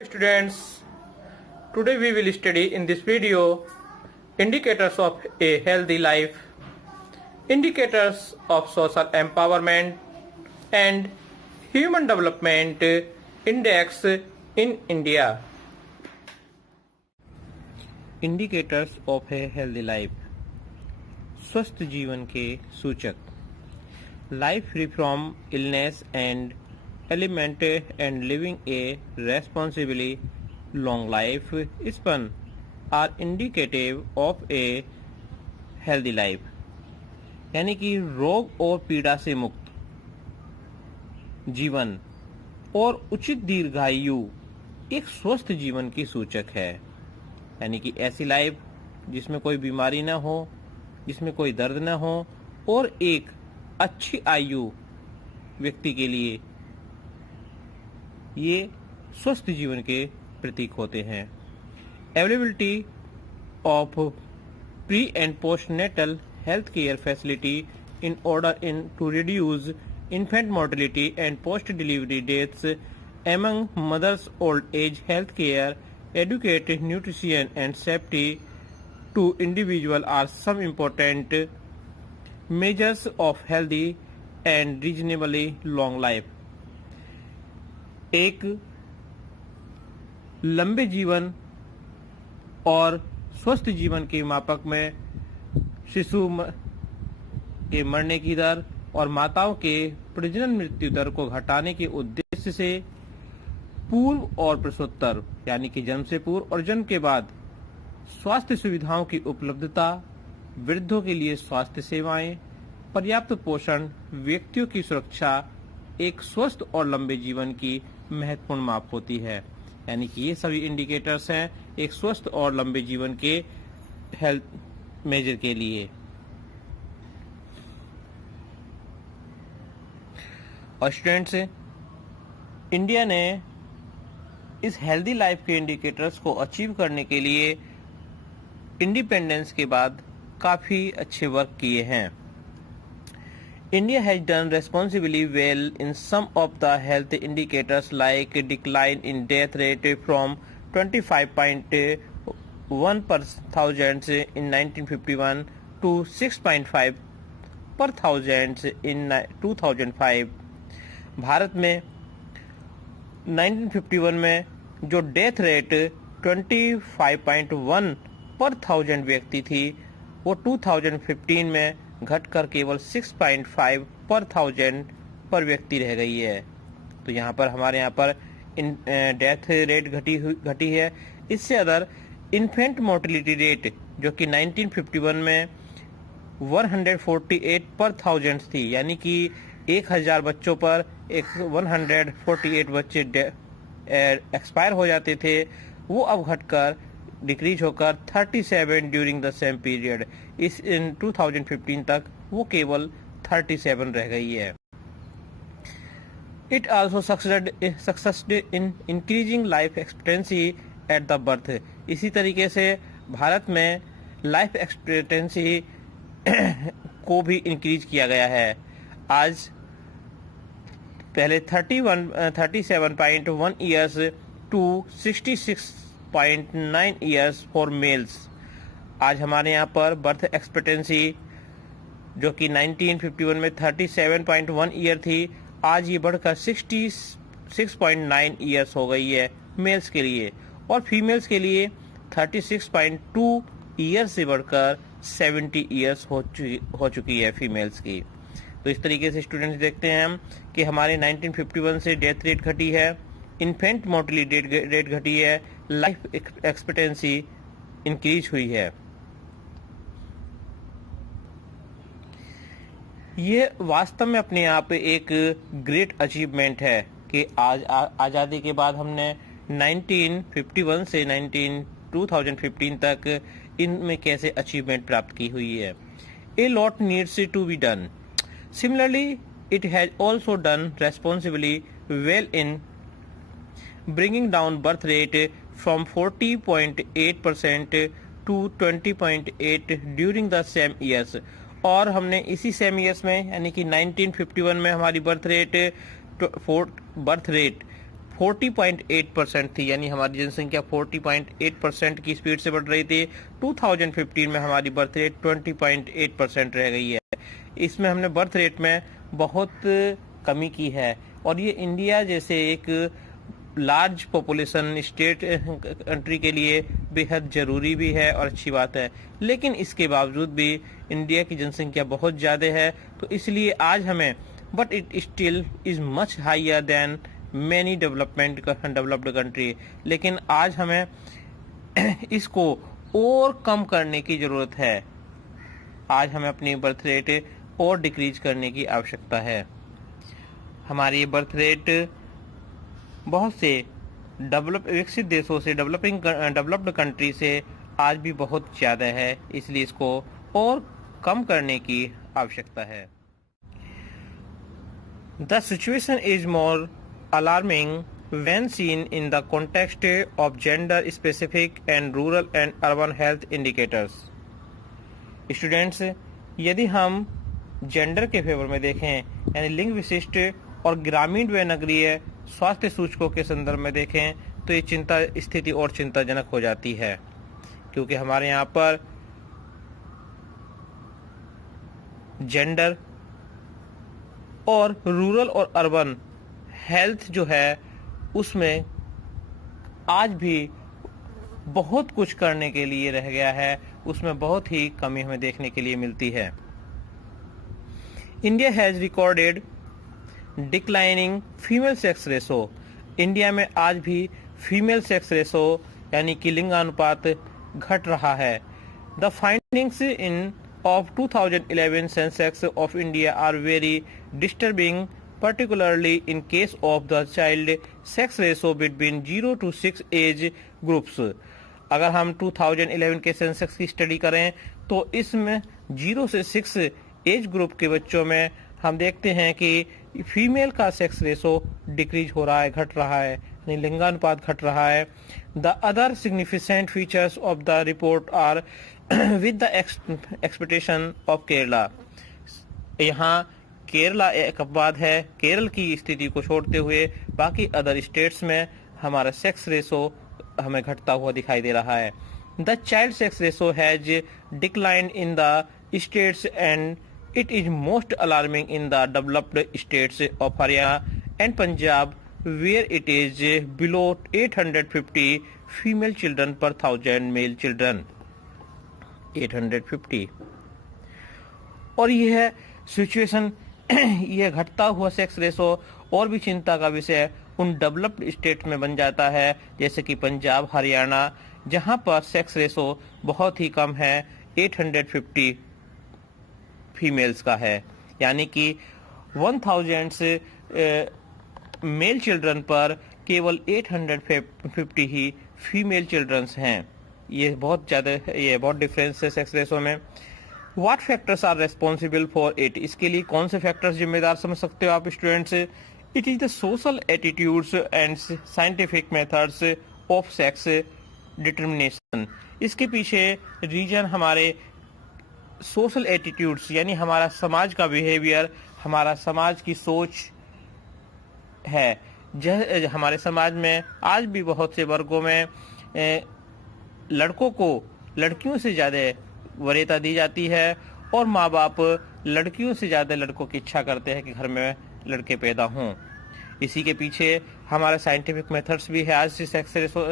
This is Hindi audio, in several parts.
Students, today we will study in this video indicators of a healthy life, indicators of social empowerment and human development index in India. Indicators of a healthy life, स्वस्थ जीवन के सूचक, life free from illness and ailment and living a responsibly long life span are indicative of a healthy life. यानी कि रोग और पीड़ा से मुक्त जीवन और उचित दीर्घायु एक स्वस्थ जीवन की सूचक है। यानी कि ऐसी लाइफ जिसमें कोई बीमारी ना हो, जिसमें कोई दर्द ना हो और एक अच्छी आयु व्यक्ति के लिए ये स्वस्थ जीवन के प्रतीक होते हैं। Availability of pre and post natal health care facility in order in to reduce infant mortality and post delivery deaths among mothers old age health care educate nutrition and safety to individual are some important measures of healthy and reasonably long life. एक लंबे जीवन और स्वस्थ जीवन के मापक में शिशु के मरने की दर और माताओं के प्रजनन मृत्यु दर को घटाने के उद्देश्य से पूर्व और प्रसवोत्तर यानी कि जन्म से पूर्व और जन्म के बाद स्वास्थ्य सुविधाओं की उपलब्धता, वृद्धों के लिए स्वास्थ्य सेवाएं, पर्याप्त पोषण, व्यक्तियों की सुरक्षा एक स्वस्थ और लंबे जीवन की महत्वपूर्ण माप होती है। यानी कि ये सभी इंडिकेटर्स हैं एक स्वस्थ और लंबे जीवन के हेल्थ मेजर के लिए। और स्टूडेंट्स, इंडिया ने इस हेल्दी लाइफ के इंडिकेटर्स को अचीव करने के लिए इंडिपेंडेंस के बाद काफी अच्छे वर्क किए हैं। India has done responsibly well in some of the health indicators like decline in death rate from 25.1 per thousand in 1951 to 6.5 per thousand in 2005। Bharat में 1951 में जो डेथ रेट 25.1 पर थाउजेंड व्यक्ति थी वो 2015 में घटकर केवल 6.5 पर थाउजेंड पर व्यक्ति रह गई है। तो यहाँ पर हमारे यहाँ पर डेथ रेट घटी है। इससे अदर इन्फेंट मोर्टेलिटी रेट जो कि 1951 में 148 पर थाउजेंड थी, यानी कि 1000 बच्चों पर 148 बच्चे एक्सपायर हो जाते थे, वो अब घटकर डिक्रीज होकर 37 ड्यूरिंग द सेम पीरियड इस इन 2015 तक वो केवल 37 रह गई है। It also succeeded in increasing life expectancy at the birth. इसी तरीके से भारत में लाइफ एक्सपेक्टेंसी को भी इंक्रीज किया गया है। आज पहले 37.1 years to 66.9 years for males. आज हमारे यहाँ पर बर्थ एक्सपेक्टेंसी जो कि 1951 में 37.1 ईयर थी, आज ये बढ़कर 66.9 ईयर्स हो गई है मेल्स के लिए, और फीमेल्स के लिए 36.2 ईयर्स से बढ़कर 70 ईयर्स हो चुकी है फीमेल्स की। तो इस तरीके से स्टूडेंट्स देखते हैं हम कि हमारे 1951 से डेथ रेट घटी है, इन्फेंट मोर्टेलिटी रेट घटी है, लाइफ एक्सपेक्टेंसी इंक्रीज हुई है। ये वास्तव में अपने आप एक ग्रेट अचीवमेंट है कि आज आज़ादी के बाद हमने 1951 से 2015 तक इनमें कैसे अचीवमेंट प्राप्त की हुई है। A lot needs to be done. Similarly, it has also done responsibly well in bringing down birth rate from 40.8% to 20.8 during the same years। और हमने इसी सेम ईयर्स में यानी कि 1951 में हमारी बर्थ रेट 40.8% थी, यानी हमारी जनसंख्या 40.8% की स्पीड से बढ़ रही थी। 2015 में हमारी बर्थ रेट 20.8% रह गई है। इसमें हमने बर्थ रेट में बहुत कमी की है, और ये इंडिया जैसे एक लार्ज पॉपुलेशन स्टेट कंट्री के लिए बेहद जरूरी भी है और अच्छी बात है। लेकिन इसके बावजूद भी इंडिया की जनसंख्या बहुत ज़्यादा है, तो इसलिए आज हमें but it still is much higher than many developed country, लेकिन आज हमें इसको और कम करने की ज़रूरत है। आज हमें अपनी बर्थ रेट और डिक्रीज करने की आवश्यकता है। हमारी बर्थ रेट बहुत से विकसित देशों से डेवलप्ड कंट्री से आज भी बहुत ज़्यादा है, इसलिए इसको और कम करने की आवश्यकता है। The situation is more alarming when seen in the context of gender-specific and rural and urban health indicators. Students, यदि हम जेंडर के फेवर में देखें, यानी लिंग विशिष्ट और ग्रामीण व नगरीय स्वास्थ्य सूचकों के संदर्भ में देखें, तो ये स्थिति और चिंताजनक हो जाती है, क्योंकि हमारे यहाँ पर जेंडर और रूरल और अर्बन हेल्थ जो है उसमें आज भी बहुत कुछ करने के लिए रह गया है, उसमें बहुत ही कमी हमें देखने के लिए मिलती है। India has recorded declining female sex ratio. India में आज भी फीमेल सेक्स रेशो यानी कि लिंगानुपात घट रहा है। The findings in of 2011 census of India are very disturbing, particularly in case of the child sex ratio between 0 to 6 age groups. अगर हम 2011 के सेंसस की स्टडी करें तो इसमें 0 से 6 एज ग्रुप के बच्चों में हम देखते हैं कि फीमेल का सेक्स रेशो डिक्रीज हो रहा है, घट रहा है, यानी लिंगानुपात घट रहा है। The other significant features of the report are with the expectation of Kerala. यहाँ केरला एक अपवाद है, केरल की स्थिति को छोड़ते हुए बाकी अदर स्टेट्स में हमारा सेक्स रेशो हमें घटता हुआ दिखाई दे रहा है। The child sex ratio has declined in the states and it is most alarming in the developed states of Haryana and Punjab, where it is below 850 female children per 1000 male children. 850। और यह सिचुएशन, यह घटता हुआ सेक्स रेशो और भी चिंता का विषय उन डेवलप्ड स्टेट में बन जाता है, जैसे कि पंजाब, हरियाणा, जहां पर सेक्स रेशो बहुत ही कम है, 850 फीमेल्स का है, यानी कि 1000 मेल चिल्ड्रन पर केवल 850 ही फीमेल चिल्ड्रंस हैं। ये बहुत डिफरेंस है सेक्स रेशो में। What factors are responsible for it? इसके लिए कौन से फैक्टर्स जिम्मेदार समझ सकते हो आप students? It is the social attitudes and scientific methods of sex determination. इसके पीछे रीजन हमारे सोशल एटीट्यूड्स, यानी हमारा समाज का बिहेवियर, हमारा समाज की सोच है। हमारे समाज में आज भी बहुत से वर्गों में लड़कों को लड़कियों से ज़्यादा वरीयता दी जाती है, और माँ बाप लड़कियों से ज़्यादा लड़कों की इच्छा करते हैं कि घर में लड़के पैदा हों। इसी के पीछे हमारा साइंटिफिक मेथड्स भी है। आज से सेक्स रेशो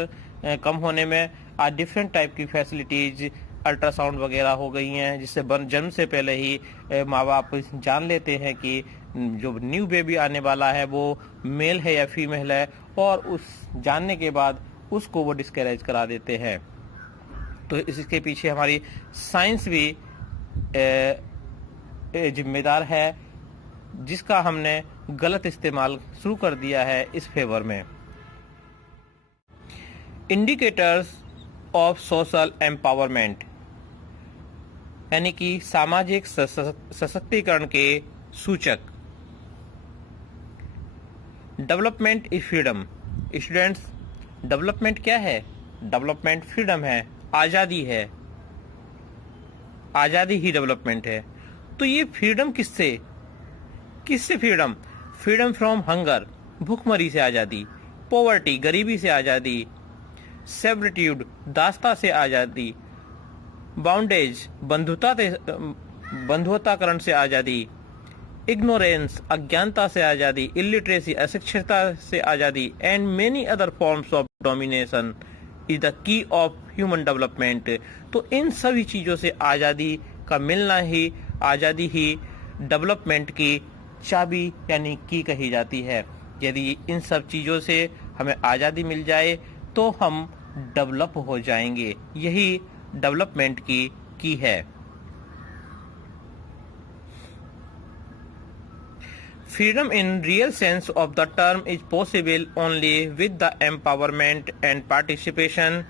कम होने में आज डिफरेंट टाइप की फैसिलिटीज, अल्ट्रासाउंड वगैरह हो गई हैं, जिससे जन्म से पहले ही माँ बाप जान लेते हैं कि जो न्यू बेबी आने वाला है वो मेल है या फीमेल है, और उस जानने के बाद उसको वो डिस्करेज करा देते हैं। तो इसके पीछे हमारी साइंस भी जिम्मेदार है, जिसका हमने गलत इस्तेमाल शुरू कर दिया है इस फेवर में। इंडिकेटर्स ऑफ सोशल एम्पावरमेंट, यानी कि सामाजिक सशक्तिकरण के सूचक। Development is freedom. Students, development क्या है? डेवलपमेंट फ्रीडम है, आज़ादी है, आज़ादी ही डेवलपमेंट है। तो ये फ्रीडम किससे फ्रीडम? फ्रीडम फ्रॉम हंगर, भूखमरी से आज़ादी। पॉवर्टी गरीबी से आज़ादी, सर्विट्यूड दासता से आज़ादी, बाउंडेज बंधुताकरण से आज़ादी, इग्नोरेंस अज्ञानता से आज़ादी, इलिटरेसी अशिक्षितता से आज़ादी and many other forms of domination is the key of human development. तो इन सभी चीज़ों से आज़ादी का मिलना ही आज़ादी ही डेवलपमेंट की चाबी यानी की कही जाती है। यदि इन सब चीज़ों से हमें आज़ादी मिल जाए तो हम डेवलप हो जाएंगे, यही डेवलपमेंट की है। Freedom in real sense of the term is possible only with the empowerment and participation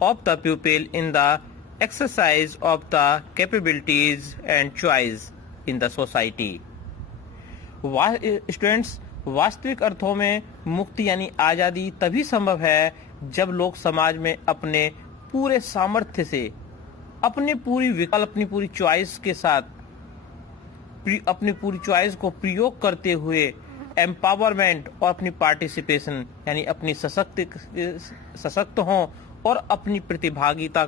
of the pupil in the exercise of the capabilities and choice in the society। Students, वास्तविक अर्थों में मुक्ति यानी आज़ादी तभी संभव है जब लोग समाज में अपने पूरे सामर्थ्य से, अपने पूरी विकल्प, अपनी पूरी चॉइस के साथ, अपनी पूरी चॉइस को प्रयोग करते हुए एम्पावरमेंट और अपनी पार्टिसिपेशन यानी अपनी सशक्त हों और अपनी प्रतिभागिता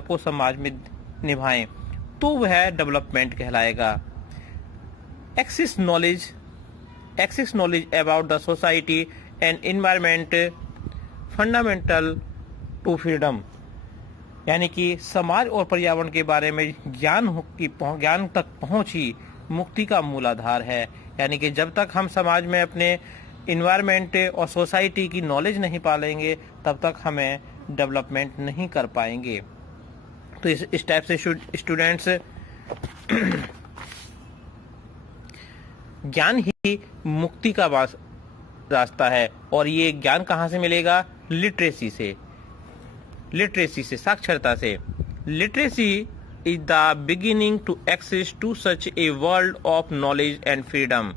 को समाज में निभाएं, तो वह डेवलपमेंट कहलाएगा। Access knowledge about the society and environment fundamental to freedom, यानी कि समाज और पर्यावरण के बारे में ज्ञान तक पहुंच ही मुक्ति का मूल आधार है। यानी कि जब तक हम समाज में अपने इन्वायरमेंट और सोसाइटी की नॉलेज नहीं पालेंगे तब तक हमें डेवलपमेंट नहीं कर पाएंगे। तो इस टाइप से स्टूडेंट्स ज्ञान ही मुक्ति का रास्ता है। और ये ज्ञान कहाँ से मिलेगा? लिटरेसी से, साक्षरता से। Literacy is the beginning to access to such a world of knowledge and freedom.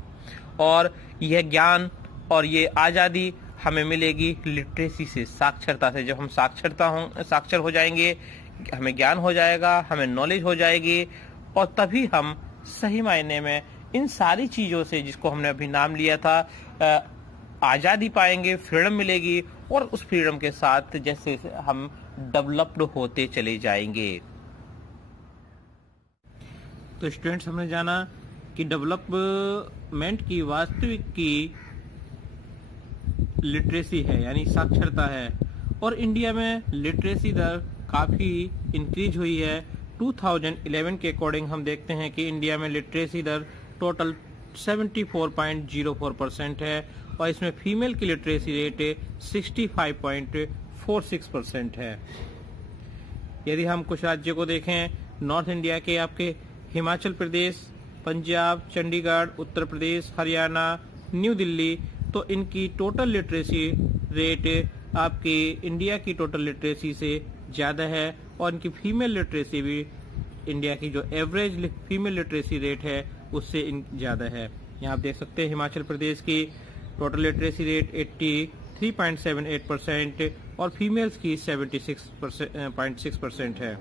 और यह ज्ञान और ये आज़ादी हमें मिलेगी लिटरेसी से, साक्षरता से। जब हम साक्षर हो जाएंगे, हमें ज्ञान हो जाएगा, हमें नॉलेज हो जाएगी, और तभी हम सही मायने में इन सारी चीज़ों से, जिसको हमने अभी नाम लिया था, आज़ादी पाएंगे, फ्रीडम मिलेगी, और उस फ्रीडम के साथ जैसे हम डेवलप्ड होते चले जाएंगे। तो स्टूडेंट्स, हमने जाना कि डेवलपमेंट की वास्तविक की लिटरेसी है, यानी साक्षरता है। और इंडिया में लिटरेसी दर काफ़ी इंक्रीज हुई है। 2011 के अकॉर्डिंग हम देखते हैं कि इंडिया में लिटरेसी दर टोटल 74.04% है, और इसमें फीमेल की लिटरेसी रेट 65.46% है। यदि हम कुछ राज्यों को देखें, नॉर्थ इंडिया के आपके हिमाचल प्रदेश, पंजाब, चंडीगढ़, उत्तर प्रदेश, हरियाणा, न्यू दिल्ली, तो इनकी टोटल लिटरेसी रेट आपकी इंडिया की टोटल लिटरेसी से ज़्यादा है, और इनकी फीमेल लिटरेसी भी इंडिया की जो एवरेज फीमेल लिटरेसी रेट है उससे ज़्यादा है। यहाँ आप देख सकते हैं हिमाचल प्रदेश की टोटल लिटरेसी रेट 83.78% और फीमेल्स की 76.6% है।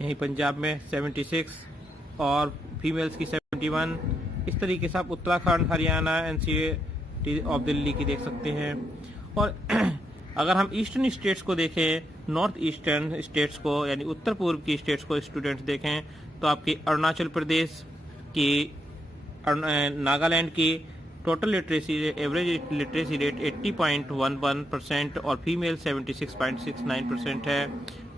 यहीं पंजाब में 76 और फीमेल्स की 71। इस तरीके से आप उत्तराखंड, हरियाणा, एनसीए ऑफ दिल्ली की देख सकते हैं। और अगर हम ईस्टर्न स्टेट्स को देखें, नॉर्थ ईस्टर्न स्टेट्स को यानी उत्तर पूर्व की स्टेट्स को स्टूडेंट्स देखें, तो आपकी अरुणाचल प्रदेश की, नागालैंड की total literacy average literacy rate 80.11% और फीमेल 76.69% है।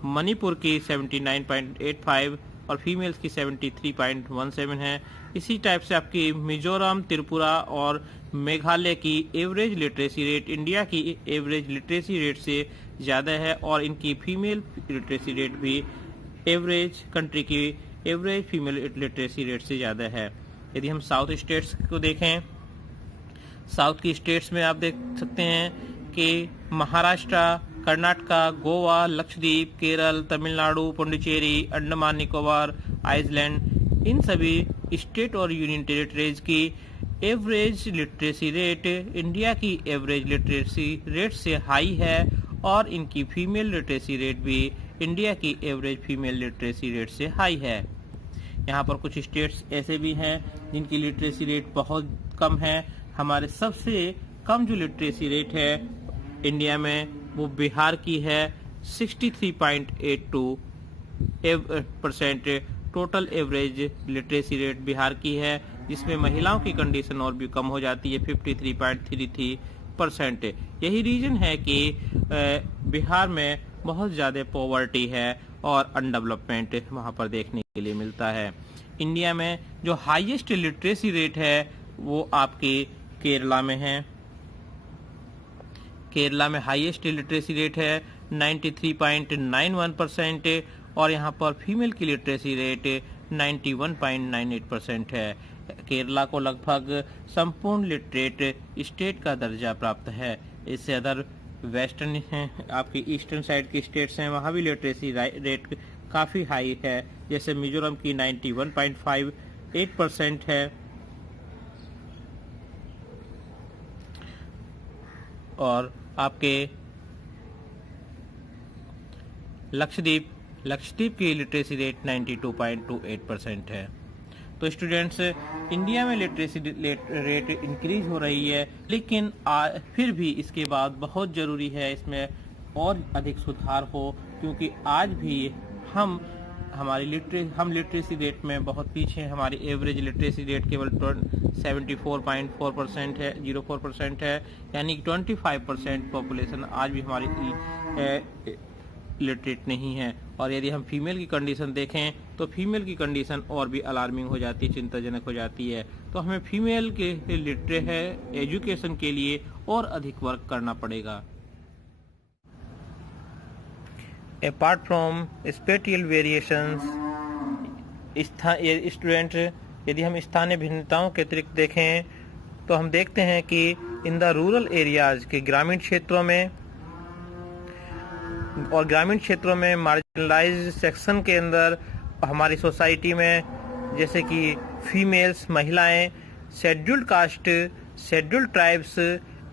मणिपुर की 79.85 और फीमेल्स की 73.17 है। इसी टाइप से आपकी मिजोरम, त्रिपुरा और मेघालय की एवरेज लिटरेसी रेट इंडिया की एवरेज लिटरेसी रेट से ज़्यादा है, और इनकी फीमेल लिटरेसी रेट भी एवरेज कंट्री की एवरेज फीमेल लिटरेसी रेट से ज़्यादा है। यदि हम साउथ स्टेट्स को देखें, साउथ की स्टेट्स में आप देख सकते हैं कि महाराष्ट्र, कर्नाटका, गोवा, लक्षद्वीप, केरल, तमिलनाडु, पुडुचेरी, अंडमान निकोबार, आइसलैंड, इन सभी स्टेट और यूनियन टेरिटरीज की एवरेज लिटरेसी रेट इंडिया की एवरेज लिटरेसी रेट से हाई है, और इनकी फीमेल लिटरेसी रेट भी इंडिया की एवरेज फीमेल लिटरेसी रेट से हाई है। यहाँ पर कुछ स्टेट्स ऐसे भी हैं जिनकी लिटरेसी रेट बहुत कम है, हमारे सबसे कम जो लिटरेसी रेट है इंडिया में वो बिहार की है 63.82%। Total average literacy rate Bihar की है, जिसमें महिलाओं की कंडीशन और भी कम हो जाती है 53.33%। यही रीजन है कि बिहार में बहुत ज़्यादा पॉवर्टी है और अनडेवलपमेंट वहाँ पर देखने के लिए मिलता है। इंडिया में जो हाईएस्ट लिटरेसी रेट है वो आपके केरला में है। केरला में हाईएस्ट लिटरेसी रेट है 93.91% और यहाँ पर फीमेल की लिटरेसी रेट 91.98% है। केरला को लगभग संपूर्ण लिटरेट स्टेट का दर्जा प्राप्त है। इससे अदर वेस्टर्न हैं, आपकी ईस्टर्न साइड के स्टेट्स हैं, वहाँ भी लिटरेसी रेट काफ़ी हाई है। जैसे मिजोरम की 91.58% है और आपके लक्षद्वीप की लिटरेसी रेट 92.28% है। तो स्टूडेंट्स, इंडिया में लिटरेसी रेट इंक्रीज हो रही है, लेकिन फिर भी इसके बाद बहुत ज़रूरी है इसमें और अधिक सुधार हो, क्योंकि आज भी हम लिटरेसी रेट में बहुत पीछे हैं। हमारी एवरेज लिटरेसी रेट केवल 74.4% है, 04% है, यानी 25% पॉपुलेशन आज भी हमारी लिटरेट नहीं है। और यदि हम फीमेल की कंडीशन देखें तो फीमेल की कंडीशन और भी अलार्मिंग हो जाती है, चिंताजनक हो जाती है। तो हमें फीमेल के एजुकेशन के लिए और अधिक वर्क करना पड़ेगा। Apart from spatial variations, student, यदि हम स्थानीय भिन्नताओं के अतिरिक्त देखें तो हम देखते हैं कि इन द रूरल एरियाज के ग्रामीण क्षेत्रों में मार्जिनलाइज्ड सेक्शन के अंदर हमारी सोसाइटी में, जैसे कि फीमेल्स, महिलाएं, scheduled caste, scheduled tribes,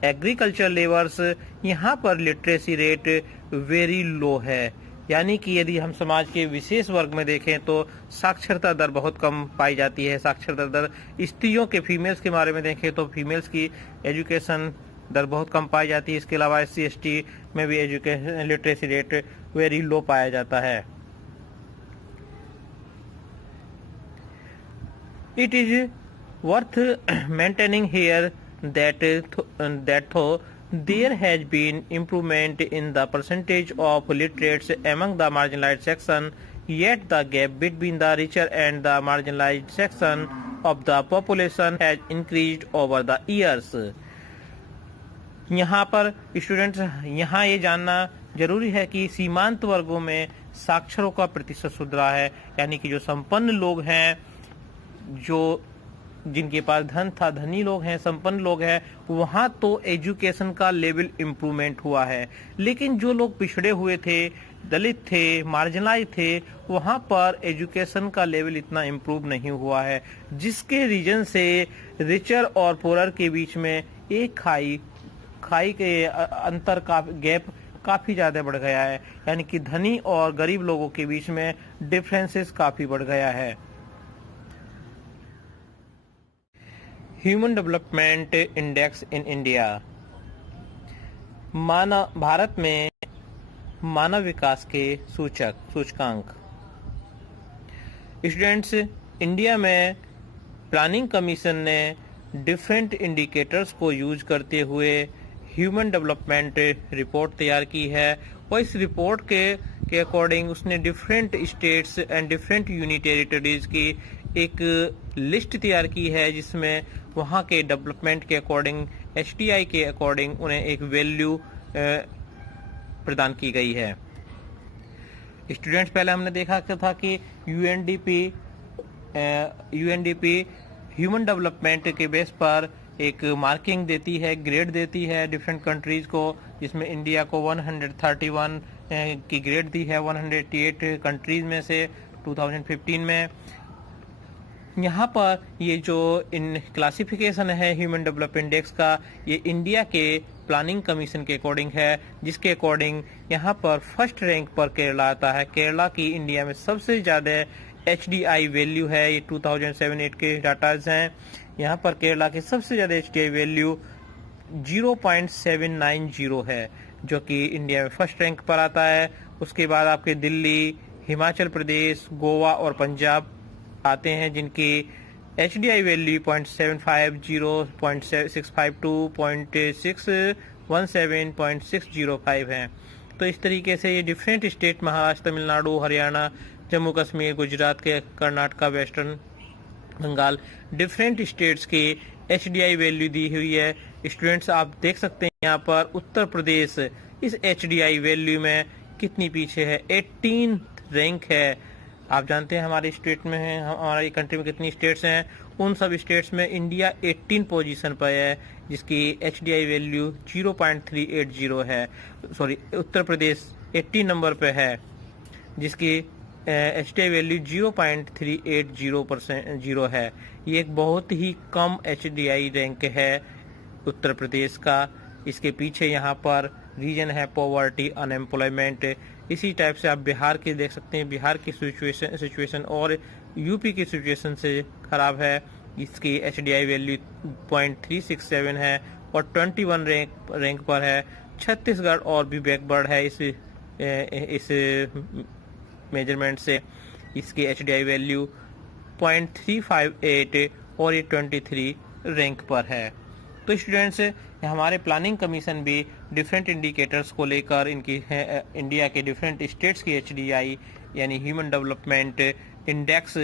agriculture labours, यहाँ पर लिटरेसी रेट वेरी लो है। यानी कि यदि हम समाज के विशेष वर्ग में देखें तो साक्षरता दर बहुत कम पाई जाती है। साक्षरता दर स्त्रियों के, फीमेल्स के बारे में देखें तो फीमेल्स की एजुकेशन दर बहुत कम पाई जाती है। इसके अलावा SC ST में भी education literacy rate very low पाया जाता है। It is worth maintaining here that though there has been improvement in the percentage of literates among the marginalized section, yet the gap between the richer and the marginalized section of the population has increased over the years. यहाँ पर स्टूडेंट्स, यहाँ ये जानना जरूरी है कि सीमांत वर्गों में साक्षरों का प्रतिशत सुधरा है। यानी कि जो संपन्न लोग हैं, जो जिनके पास धन था, धनी लोग हैं, संपन्न लोग हैं, वहाँ तो एजुकेशन का लेवल इम्प्रूवमेंट हुआ है। लेकिन जो लोग पिछड़े हुए थे, दलित थे, मार्जिनलाइज थे, वहाँ पर एजुकेशन का लेवल इतना इम्प्रूव नहीं हुआ है, जिसके रीजन से रिचर और पुअर के बीच में एक खाई के अंतर का गैप काफ़ी ज़्यादा बढ़ गया है। यानी कि धनी और गरीब लोगों के बीच में डिफरेंसेस काफ़ी बढ़ गया है। Human development index in India, Bharat में मानव विकास के सूचकांक। स्टूडेंट्स, इंडिया में प्लानिंग कमीशन ने डिफरेंट इंडिकेटर्स को यूज करते हुए ह्यूमन डेवलपमेंट रिपोर्ट तैयार की है और इस रिपोर्ट के अकॉर्डिंग उसने different states and different union territories की एक लिस्ट तैयार की है, जिसमें वहाँ के डेवलपमेंट के अकॉर्डिंग, HDI के अकॉर्डिंग उन्हें एक वैल्यू प्रदान की गई है। स्टूडेंट्स, पहले हमने देखा था कि UNDP ह्यूमन डेवलपमेंट के बेस पर एक मार्किंग देती है, ग्रेड देती है डिफरेंट कंट्रीज को, जिसमें इंडिया को 131 की ग्रेड दी है 188 कंट्रीज में से 2015 में। यहाँ पर ये जो इन क्लासिफिकेशन है ह्यूमन डेवलपमेंट इंडेक्स का, ये इंडिया के प्लानिंग कमीशन के अकॉर्डिंग है, जिसके अकॉर्डिंग यहाँ पर फर्स्ट रैंक पर केरला आता है। केरला की इंडिया में सबसे ज़्यादा HDI वैल्यू है, ये 2007-8 के डाटाज हैं। यहाँ पर केरला की सबसे ज़्यादा HDI वैल्यू 0.790 है, जो कि इंडिया में फर्स्ट रैंक पर आता है। उसके बाद आपके दिल्ली, हिमाचल प्रदेश, गोवा और पंजाब आते हैं, जिनकी HDI वैल्यू 0.750, 0.652, 0.617, 0.605 है। तो इस तरीके से ये डिफरेंट स्टेट, महाराष्ट्र, तमिलनाडु, हरियाणा, जम्मू कश्मीर, गुजरात के, Karnataka, western Bengal, different states की HDI वैल्यू दी हुई है। स्टूडेंट्स आप देख सकते हैं यहाँ पर उत्तर प्रदेश इस HDI वैल्यू में कितनी पीछे है, 18 रैंक है। आप जानते हैं हमारे स्टेट में है, हमारी कंट्री में कितनी स्टेट्स हैं, उन सब स्टेट्स में इंडिया 18 पोजीशन पर है, जिसकी HDI वैल्यू 0.380 है। सॉरी, उत्तर प्रदेश 18 नंबर पे है, जिसकी HDI वैल्यू 0.380% है। ये एक बहुत ही कम HDI रैंक है उत्तर प्रदेश का। इसके पीछे यहाँ पर रीजन है पॉवर्टी, अनएम्प्लॉयमेंट। इसी टाइप से आप बिहार की देख सकते हैं, बिहार की सिचुएशन और यूपी की सिचुएशन से खराब है। इसकी HDI वैल्यू 0.367 है और 21 रैंक पर है। छत्तीसगढ़ और भी बैकवर्ड है इस मेजरमेंट से। इसकी HDI वैल्यू 0.358 और ये 23 रैंक पर है। तो स्टूडेंट्स, हमारे प्लानिंग कमीशन भी डिफरेंट इंडिकेटर्स को लेकर इनकी इंडिया के डिफरेंट स्टेट्स की HDI यानी ह्यूमन डेवलपमेंट इंडेक्स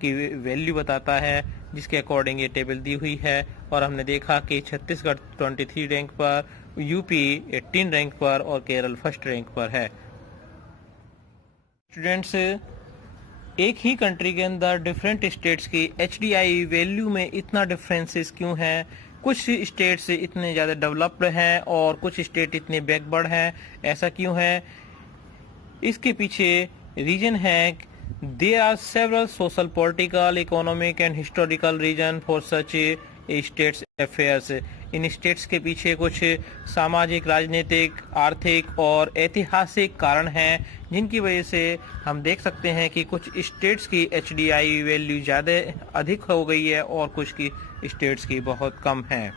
की वैल्यू बताता है, जिसके अकॉर्डिंग ये टेबल दी हुई है। और हमने देखा कि छत्तीसगढ़ 23 रैंक पर, यूपी 18 रैंक पर और केरल फर्स्ट रैंक पर है। स्टूडेंट्स, एक ही कंट्री के अंदर डिफरेंट स्टेट्स की HDI वैल्यू में इतना डिफरेंसेस क्यों है? कुछ स्टेट्स इतने ज़्यादा डेवलप्ड हैं और कुछ स्टेट इतने बैकवर्ड हैं, ऐसा क्यों है? इसके पीछे रीजन है, there are several social, political, economic and historical reason for such states affairs. इन स्टेट्स के पीछे कुछ सामाजिक, राजनीतिक, आर्थिक और ऐतिहासिक कारण हैं, जिनकी वजह से हम देख सकते हैं कि कुछ स्टेट्स की HDI वैल्यू ज़्यादा अधिक हो गई है और कुछ की स्टेट्स की बहुत कम है।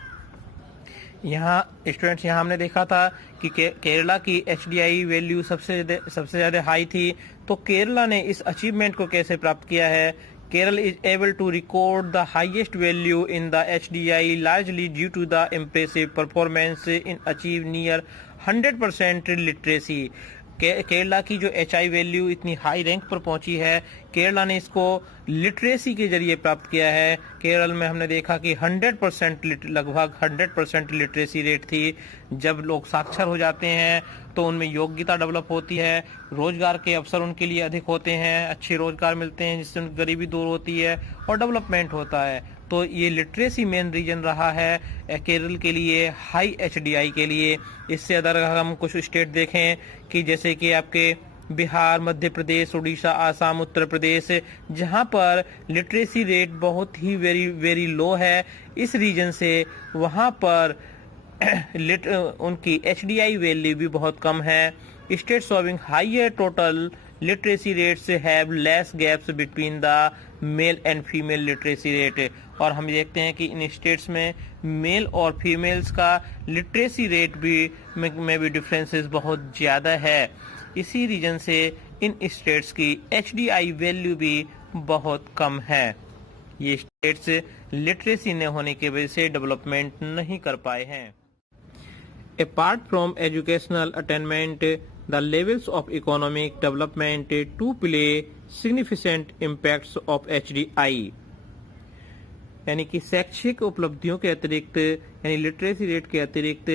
यहाँ स्टूडेंट्स, यहाँ हमने देखा था कि केरला की HDI वैल्यू सबसे ज़्यादा हाई थी। तो केरला ने इस अचीवमेंट को कैसे प्राप्त किया है? Kerala is able to record the highest value in the HDI largely due to the impressive performance in achieve near 100% literacy। Kerala की जो HI वैल्यू इतनी हाई रैंक पर पहुंची है, केरला ने इसको लिटरेसी के जरिए प्राप्त किया है। केरल में हमने देखा कि 100% लगभग 100% लिटरेसी रेट थी। जब लोग साक्षर हो जाते हैं तो उनमें योग्यता डेवलप होती है, रोजगार के अवसर उनके लिए अधिक होते हैं, अच्छे रोजगार मिलते हैं, जिससे उनकी गरीबी दूर होती है और डेवलपमेंट होता है। तो ये लिटरेसी मेन रीजन रहा है केरल के लिए, हाई HDI के लिए। इससे अगर हम कुछ स्टेट देखें कि जैसे कि आपके बिहार, मध्य प्रदेश, उड़ीसा, आसाम, उत्तर प्रदेश, जहां पर लिटरेसी रेट बहुत ही वेरी लो है, इस रीजन से वहां पर उनकी HDI वैल्यू भी बहुत कम है। State showing higher total literacy rates have less gaps between the male and female literacy rate. और हम देखते हैं कि इन स्टेट्स में मेल और फीमेल्स का लिटरेसी रेट में भी डिफरेंसेस बहुत ज़्यादा है। इसी रीजन से इन स्टेट्स की HDI वैल्यू भी बहुत कम है। ये स्टेट्स लिटरेसी न होने की वजह से डेवलपमेंट नहीं कर पाए हैं। Apart from educational attainment, the levels of economic development to play significant impacts of HDI। यानी कि शैक्षिक उपलब्धियों के अतिरिक्त, यानी लिटरेसी रेट के अतिरिक्त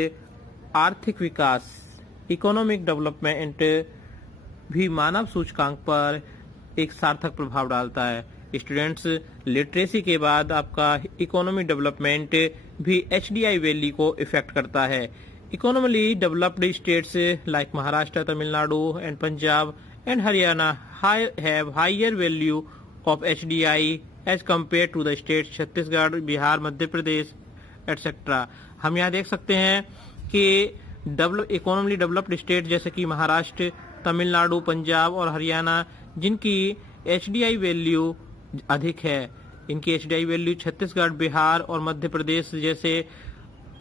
आर्थिक विकास, इकोनॉमिक डेवलपमेंट भी मानव सूचकांक पर एक सार्थक प्रभाव डालता है। स्टूडेंट्स, लिटरेसी के बाद आपका इकोनॉमिक डेवलपमेंट भी HDI वैल्यू को इफेक्ट करता है। Economically developed states like Maharashtra, Tamil Nadu and Punjab and Haryana have higher value of HDI as compared to the states Chhattisgarh, Bihar, Madhya Pradesh etc। हम यहाँ देख सकते हैं कि इकोनॉमिकली डेवलप्ड स्टेट जैसे कि महाराष्ट्र, तमिलनाडु, पंजाब और हरियाणा, जिनकी एचडीआई वैल्यू अधिक है। इनकी एचडीआई वैल्यू छत्तीसगढ़, बिहार और मध्य प्रदेश जैसे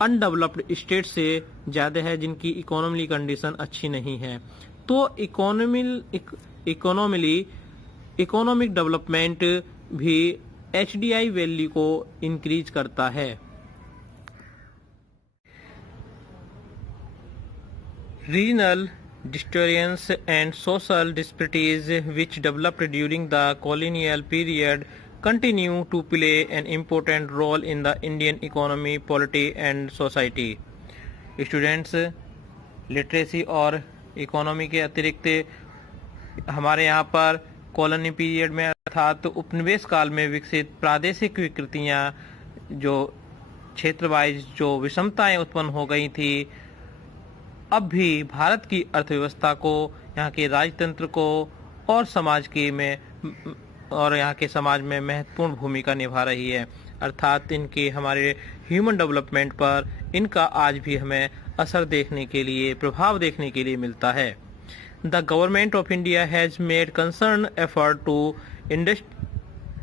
अनडेवलप्ड स्टेट से ज्यादा है, जिनकी इकोनॉमिक कंडीशन अच्छी नहीं है। तो इकोनॉमिक डेवलपमेंट भी एचडीआई वैल्यू को इंक्रीज करता है। Regional disparities and social disparities which developed during the colonial period continue to play an important role in the Indian economy, polity and society. Students, literacy और इकोनॉमी के अतिरिक्त हमारे यहाँ पर कॉलोनी पीरियड में अर्थात उपनिवेश काल में विकसित प्रादेशिक विकृतियाँ, जो क्षेत्र वाइज जो विषमताएं उत्पन्न हो गई थी, अब भी भारत की अर्थव्यवस्था को, यहाँ के राजतंत्र को और यहाँ के समाज में महत्वपूर्ण भूमिका निभा रही है। अर्थात इनके हमारे ह्यूमन डेवलपमेंट पर इनका आज भी हमें असर देखने के लिए, प्रभाव देखने के लिए मिलता है। The government of India has made concern effort to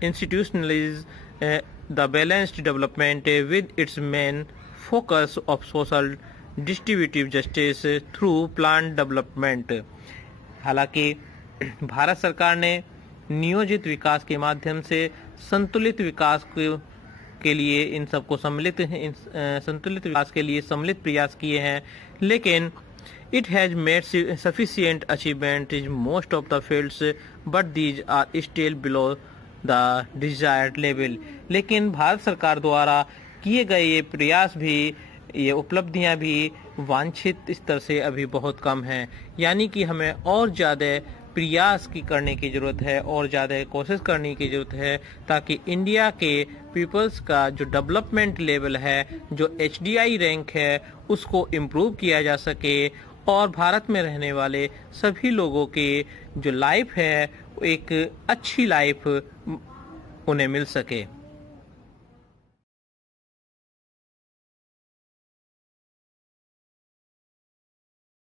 institutionalize the balanced development with its main focus of social distributive justice through plan development. हालांकि भारत सरकार ने नियोजित विकास के माध्यम से संतुलित विकास के लिए इन सबको संतुलित विकास के लिए सम्मिलित प्रयास किए हैं, लेकिन it has made sufficient achievement in most of the fields but these are still below the desired level. लेकिन भारत सरकार द्वारा किए गए ये प्रयास भी, ये उपलब्धियां भी वांछित स्तर से अभी बहुत कम हैं। यानी कि हमें और ज़्यादा प्रयास करने की ज़रूरत है और ज़्यादा कोशिश करने की ज़रूरत है, ताकि इंडिया के पीपल्स का जो डेवलपमेंट लेवल है, जो एचडीआई रैंक है, उसको इम्प्रूव किया जा सके और भारत में रहने वाले सभी लोगों की जो लाइफ है, एक अच्छी लाइफ उन्हें मिल सके।